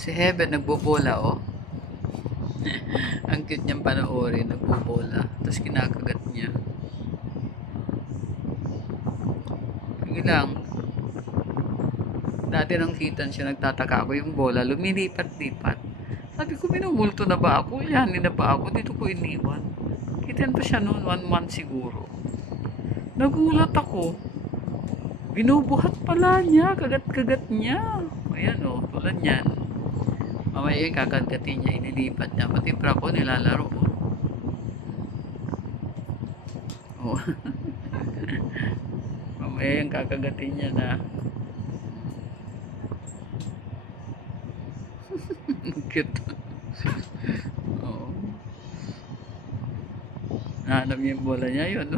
Si Heaven nagbobola, oh. Ang cute niyang panoorin, nagbobola. Tapos kinakagat niya. Sige lang. Dati nang kitan siya, nagtataka ako yung bola, lumilipat-lipat. Sabi ko, minumulto na ba ako? Yanin na ba ako? Dito ko iniwan. Kitan pa siya noon, 1 month siguro. Nagulat ako. Binubuhat pala niya, kagat-kagat niya. Ayan o, tulad niyan. Mamaya yung kakagatin niya, inilipat niya. Pati pra ko, nilalaro ko. Oh. Mamaya yung kakagatin niya na. Cute. Oo. Nahanap niya yung bola niya, yun.